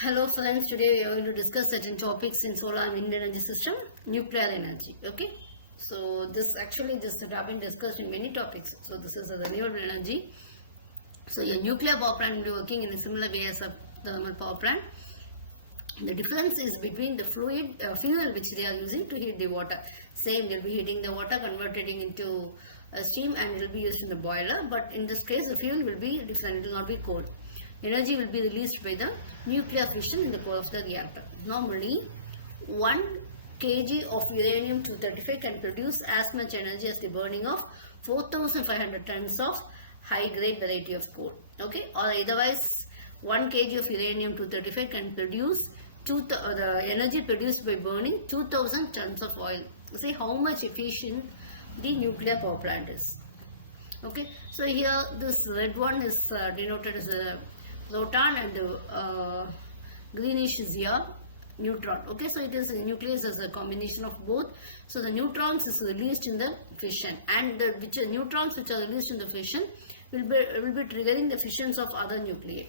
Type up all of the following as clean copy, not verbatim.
Hello friends, today we are going to discuss certain topics in solar and wind energy system, nuclear energy. Okay, so this have been discussed in many topics. So this is a renewable energy. So your nuclear power plant will be working in a similar way as a thermal power plant. The difference is between the fuel which they are using to heat the water. Same, they'll be heating the water, converting into a steam, and it will be used in the boiler. But in this case, the fuel will be different. It will not be cold. Energy will be released by the nuclear fission in the core of the reactor. Normally, 1 kg of uranium-235 can produce as much energy as the burning of 4,500 tons of high-grade variety of coal. Okay, or otherwise, 1 kg of uranium-235 can produce the energy produced by burning 2,000 tons of oil. See how much efficient the nuclear power plant is. Okay, so here this red one is denoted as a proton, and the greenish is here neutron. Okay, so it is a nucleus as a combination of both. So the neutrons is released in the fission, and the neutrons which are released in the fission will be triggering the fissions of other nuclei.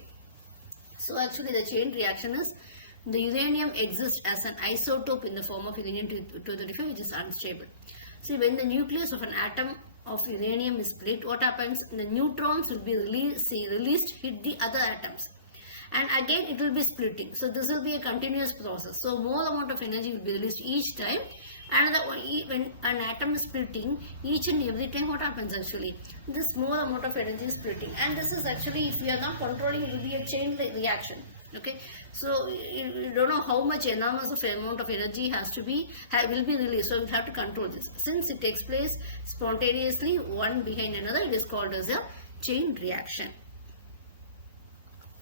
So actually the chain reaction is the uranium exists as an isotope in the form of uranium-235, which is unstable. See, when the nucleus of an atom of uranium is split, what happens? The neutrons will be released, hit the other atoms, and again it will be splitting. So this will be a continuous process. So more amount of energy will be released each time. When an atom is splitting, each and every time what happens actually? This more amount of energy is splitting, and this is actually, if we are not controlling, it will be a chain reaction. Okay, so you don't know how much enormous of amount of energy will be released, so we have to control this. Since it takes place spontaneously, one behind another, it is called as a chain reaction.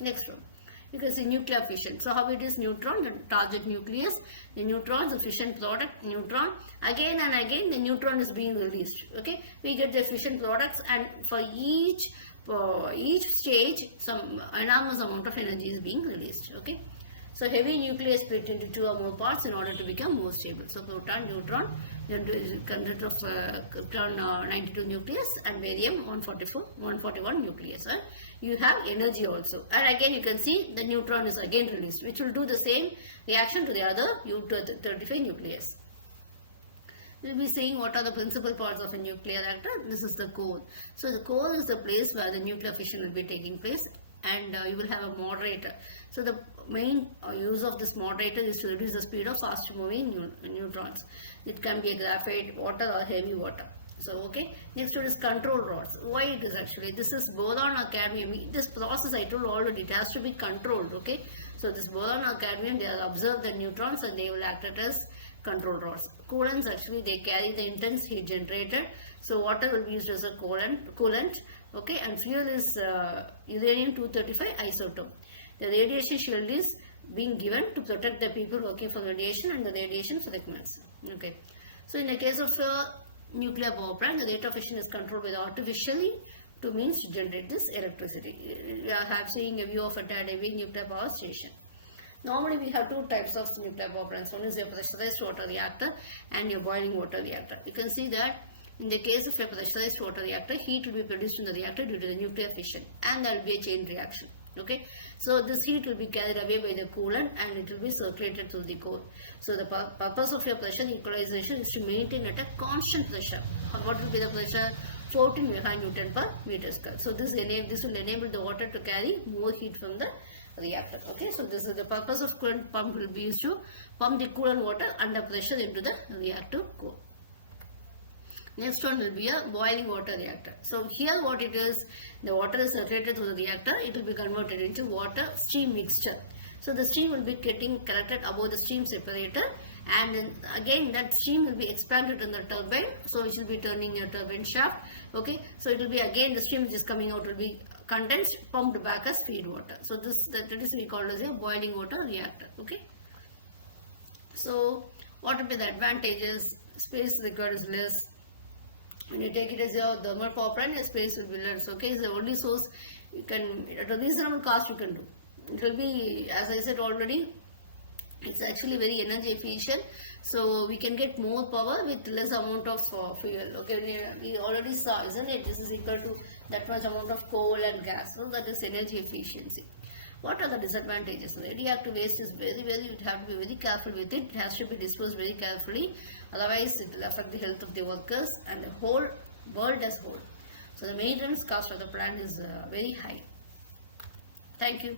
Next one, you can see nuclear fission. So how it is? Neutron, the target nucleus, the neutrons, the fission product, neutron. Again and again the neutron is being released. Okay, we get the fission products, and for each stage some enormous amount of energy is being released. Okay, so heavy nucleus split into 2 or more parts in order to become more stable. So proton, neutron, then consists of proton 92 nucleus, and barium 141 nucleus. You have energy also, and again you can see the neutron is again released, which will do the same reaction to the other U-35 nucleus. We will be seeing what are the principal parts of a nuclear reactor. This is the core. So the core is the place where the nuclear fission will be taking place, and you will have a moderator. So the main use of this moderator is to reduce the speed of fast moving neutrons. It can be a graphite, water, or heavy water. So okay, next one is control rods. Why it is actually? This is boron or cadmium. This process I told already, it has to be controlled. Okay, so this boron or cadmium, they are observe the neutrons and they will act as control rods. Coolants, actually they carry the intense heat generated. So water will be used as a coolant. Okay, and fuel is uranium-235 isotope. The radiation shield is being given to protect the people working from radiation and the radiation fragments. Okay, so in the case of nuclear power plant, the rate of fission is controlled by the artificially to means to generate this electricity. We are seeing a view of a Tadewig nuclear power station. Normally we have 2 types of nuclear power plants. One is a pressurized water reactor and a boiling water reactor. You can see that in the case of a pressurized water reactor, heat will be produced in the reactor due to the nuclear fission, and there will be a chain reaction. Okay, so this heat will be carried away by the coolant and it will be circulated through the core. So the purpose of your pressure equalization is to maintain at a constant pressure. What will be the pressure? 14 meganewton per meter square. So this will enable the water to carry more heat from the reactor. Okay, so this is the purpose of coolant pump will be used to pump the coolant water under pressure into the reactor core. Next one will be a boiling water reactor. So here what it is, the water is circulated through the reactor, it will be converted into water steam mixture. So the steam will be getting collected above the steam separator, and then again that steam will be expanded in the turbine, so it will be turning a turbine shaft. Okay, so it will be again the steam which is coming out will be condensed, pumped back as feed water. So that is we call as a boiling water reactor. Okay, so what will be the advantages? Space required is less. When you take it as your thermal power plant, your space will be less. Okay, it's the only source you can, at a reasonable cost you can do. It will be, as I said already, it's actually very energy efficient. So we can get more power with less amount of fuel. Okay, we already saw, isn't it? This is equal to that much amount of coal and gas. So that is energy efficiency. What are the disadvantages? Radioactive waste is very, you have to be very careful with it. It has to be disposed very carefully. Otherwise, it will affect the health of the workers and the whole world as whole. So the maintenance cost of the plant is very high. Thank you.